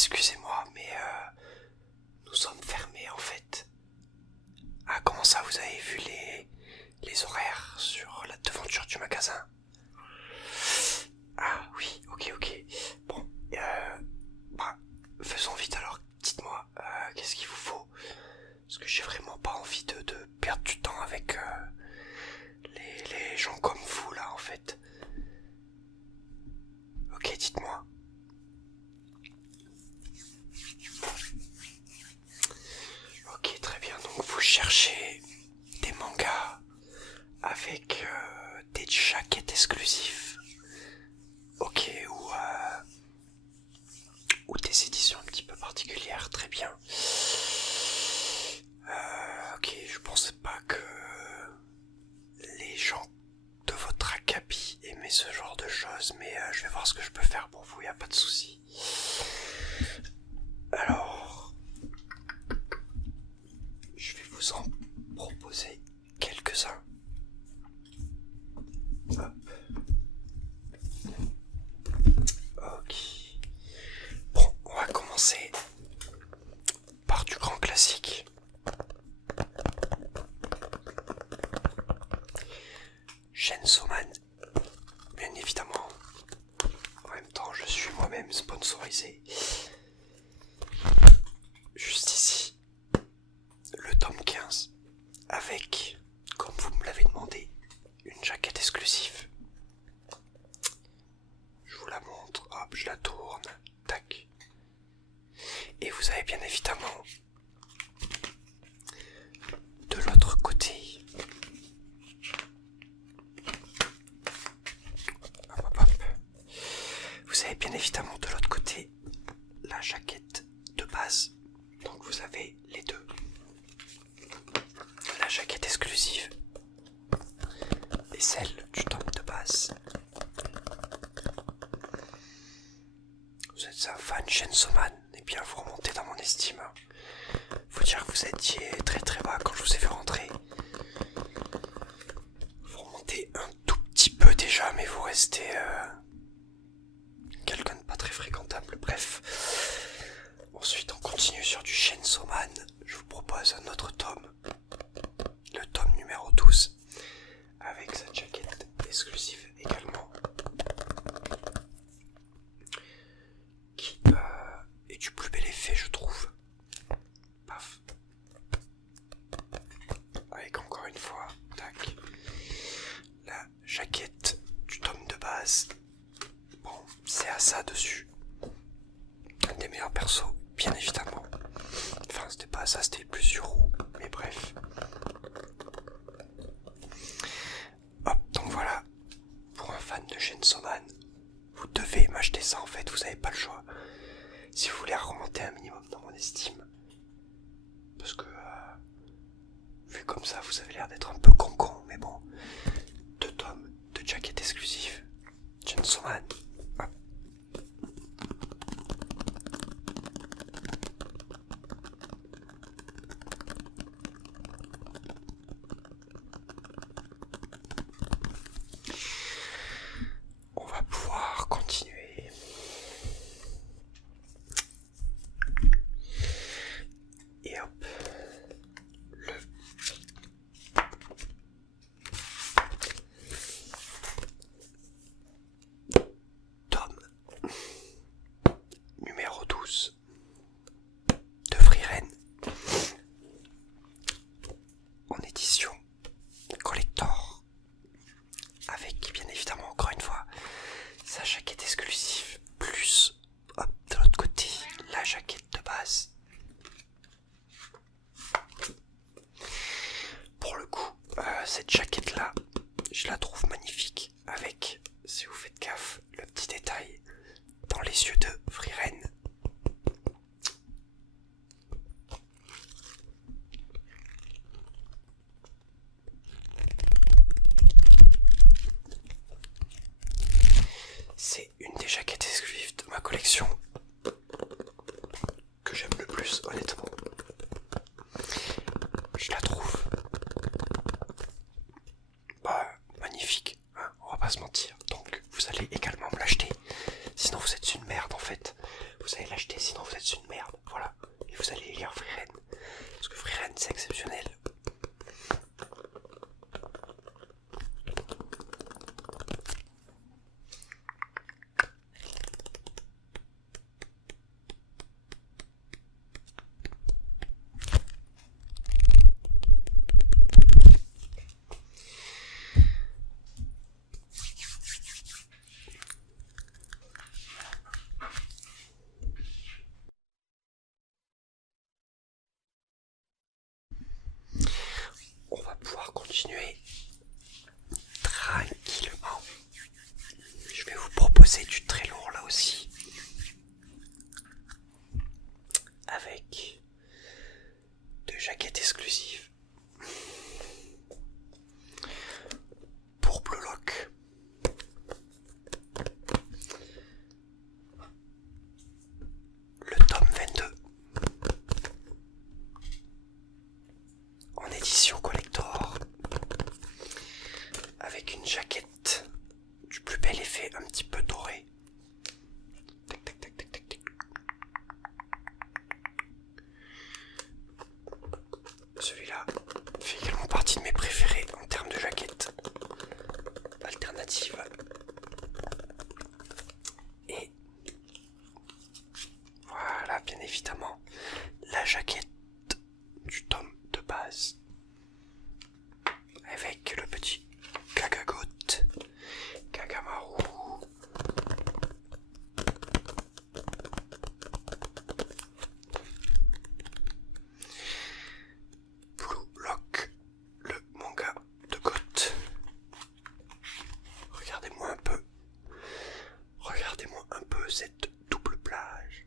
excusez-moi, mais nous sommes fermés en fait. Ah, comment ça, vous avez vu les horaires sur la devanture du magasin? Ah oui, ok. Bon, bah, faisons vite alors. Dites-moi, qu'est-ce qu'il vous faut? Parce que j'ai vraiment pas envie de perdre du temps avec les gens comme vous là en fait. Ok, dites-moi. Ok, très bien. Donc vous cherchez des mangas avec des jaquettes exclusives. Ok, ou des éditions un petit peu particulières. Très bien. Ok, je pensais pas que les gens de votre acabit aimaient ce genre de choses, mais je vais voir ce que je peux faire pour vous, y a pas de souci. Alors, je vais vous en proposer quelques-uns. Hop. Ok. Bon, on va commencer par du grand classique. Chainsaw Man, bien évidemment. En même temps, je suis moi-même sponsorisé. Juste ici, le tome 15, avec, comme vous me l'avez demandé, une jaquette exclusive. Je vous la montre, hop, je la tourne, tac. Et vous avez bien évidemment, de l'autre côté, vous avez bien évidemment de l'autre côté la jaquette de base. Donc vous avez les deux. La jaquette exclusive et celle du tome de base. Vous êtes un fan Chainsaw Man, et bien vous remontez dans mon estime. Faut dire que vous étiez très très bas quand je vous ai vu rentrer. Vous remontez un tout petit peu déjà, mais vous restez quelqu'un de pas très fréquentable. Bref. Ensuite, on continue sur du Chainsaw Man. Je vous propose un autre tome. Le tome numéro 12. Avec sa jaquette exclusive également. Qui est du plus bel effet, je trouve. Paf. Avec encore une fois, tac. La jaquette du tome de base. Bon, c'est à ça dessus. Un des meilleurs persos, bien évidemment. Enfin, c'était pas ça, c'était plus Yuru, mais bref. Hop, donc voilà. Pour un fan de Chainsaw Man, vous devez m'acheter ça en fait, vous avez pas le choix. Si vous voulez remonter un minimum dans mon estime. Parce que, vu comme ça, vous avez l'air d'être un peu con, mais bon. 2 tomes de jaquette exclusive. Chainsaw Man. Hop. On va pouvoir continuer. Et hop. Le tome numéro 12 de Frieren en édition collector, avec bien évidemment encore une fois sa jaquette exclusive plus hop, de l'autre côté la jaquette de base. Pour le coup, cette jaquette là je la trouve magnifique, avec, si vous faites gaffe, le petit détail dans les yeux de Frieren. C'est une des jaquettes exclusives de ma collection que j'aime le plus, honnêtement. Je la trouve magnifique, hein, on va pas se mentir. Donc vous allez également me l'acheter. Sinon vous êtes une merde en fait. Vous allez l'acheter, sinon vous êtes alternative. Et voilà, bien évidemment, la jaquette du tome de base avec le petit Kakagoth, Kagamaru. Blue Lock, le manga de Goth. Regardez-moi un peu cette double page.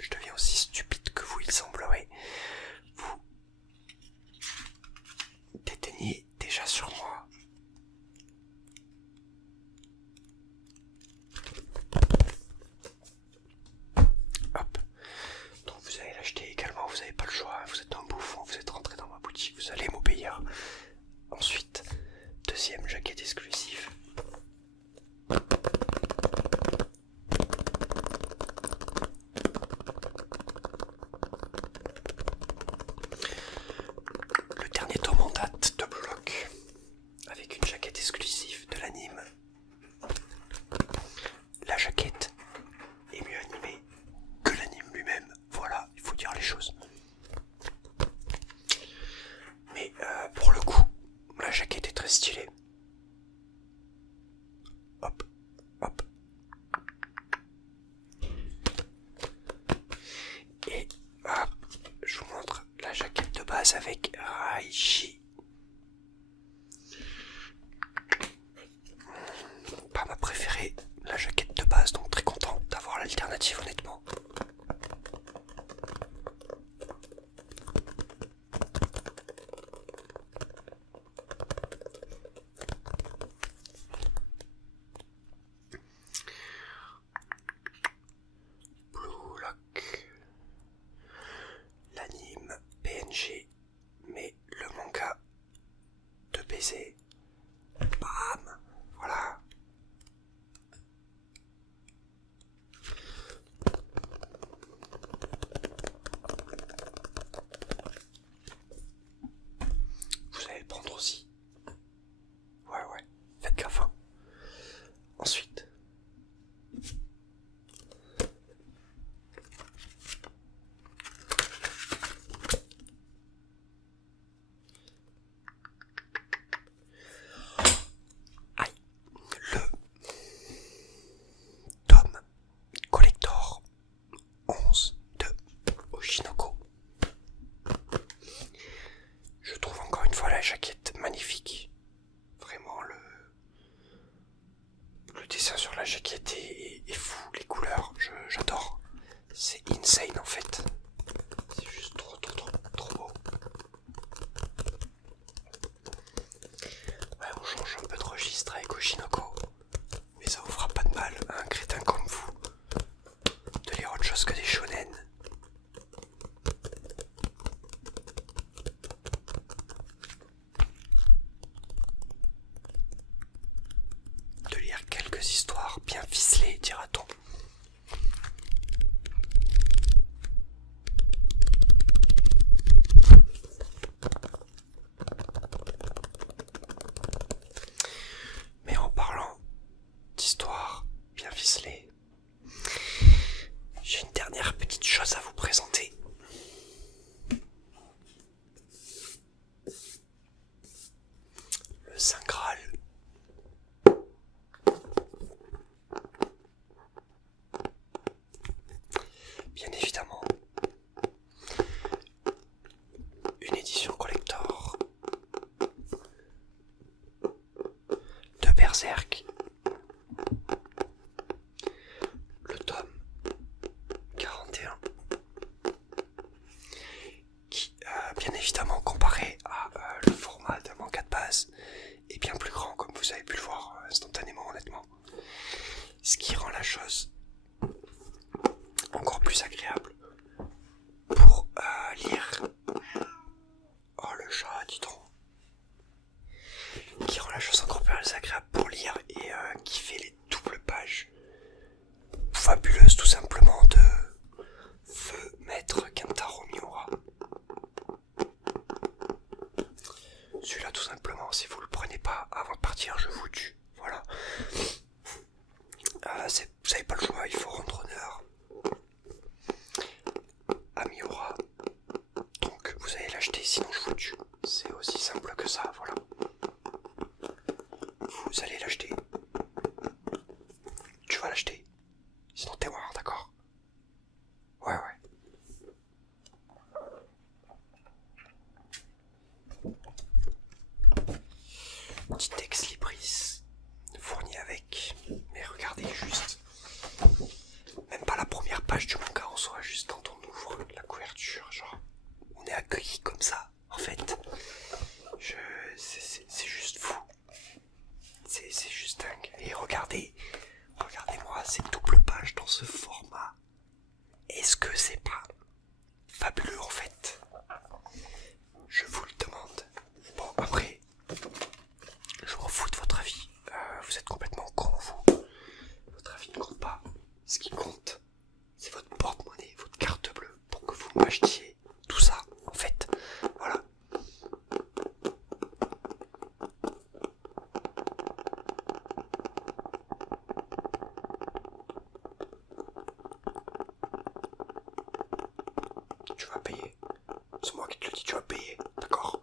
Je deviens aussi stupide que vous, il semblerait. Vous déteignez déjà sur moi. Hop. Donc vous allez l'acheter également, vous n'avez pas le choix, vous êtes un bouffon, vous êtes rentré dans ma boutique, vous allez m'obéir. Ensuite, deuxième jaquette exclusive. Le dernier tome en date de Blue Lock, avec une jaquette exclusive de l'anime. La jaquette est mieux animée que l'anime lui-même, voilà, il faut dire les choses. Mais pour le coup, la jaquette est très stylée. Hop, hop. Et hop, je vous montre la jaquette de base avec Raichi. Pas ma préférée, la jaquette de base, donc très content d'avoir l'alternative honnêtement. Blue Lock, l'anime PNG, mais le manga de baiser. Bam, voilà. Vous allez le prendre aussi. Ouais, faites gaffe. Hein. Ensuite, le tome collector 11 de Oshinoko. Je trouve encore une fois la jaquette magnifique. Vraiment, le dessin sur la jaquette est fou, les couleurs, j'adore. C'est insane en fait. C'est juste trop beau. Ouais, on change un peu de registre avec Oshinoko. Mais ça vous fera pas de mal à un crétin comme vous de lire autre chose que des shonen. De lire quelques histoires bien ficelées, dira-t-on. Mais en parlant d'histoires bien ficelées, j'ai une dernière petite chose à vous présenter. Le Saint Graal. Bien évidemment, une édition collector de Berserk. Le tome 41 qui, bien évidemment, comparé à le format d'un manga de base, est bien plus grand, comme vous avez pu le voir instantanément, honnêtement. Ce qui rend la chose encore plus agréable pour lire. Oh, le chat, dis donc. Qui rend la chose encore plus agréable pour lire et qui fait les doubles pages fabuleuses, tout simplement, de Feu Maître Kentaro Miura. Celui-là, tout simplement, si vous le prenez pas avant de partir, je foutu. Voilà. Vous avez pas le choix, il faut rendre honneur à Miura. Donc vous allez l'acheter, sinon je vous tue. C'est aussi simple que ça, voilà. Vous allez l'acheter. Tu vas l'acheter. Sinon t'es mort, d'accord? Ouais. Petit ex libris fourni avec. Mais regardez juste. Même pas la première page du manga en soi, juste quand on ouvre la couverture, genre. On est accueilli comme ça, en fait. C'est juste fou. C'est juste dingue. Et regardez-moi ces doubles pages dans ce format. Est-ce que c'est pas fabuleux en fait? Je vous le demande. Bon, après, je m'en fous de votre avis. Vous êtes complètement con, vous. Votre avis ne compte pas. Ce qui compte, c'est votre porte-monnaie, votre carte bleue, pour que vous m'achetiez tout ça, en fait. Voilà. Tu vas payer. C'est moi qui te le dis, tu vas payer, d'accord?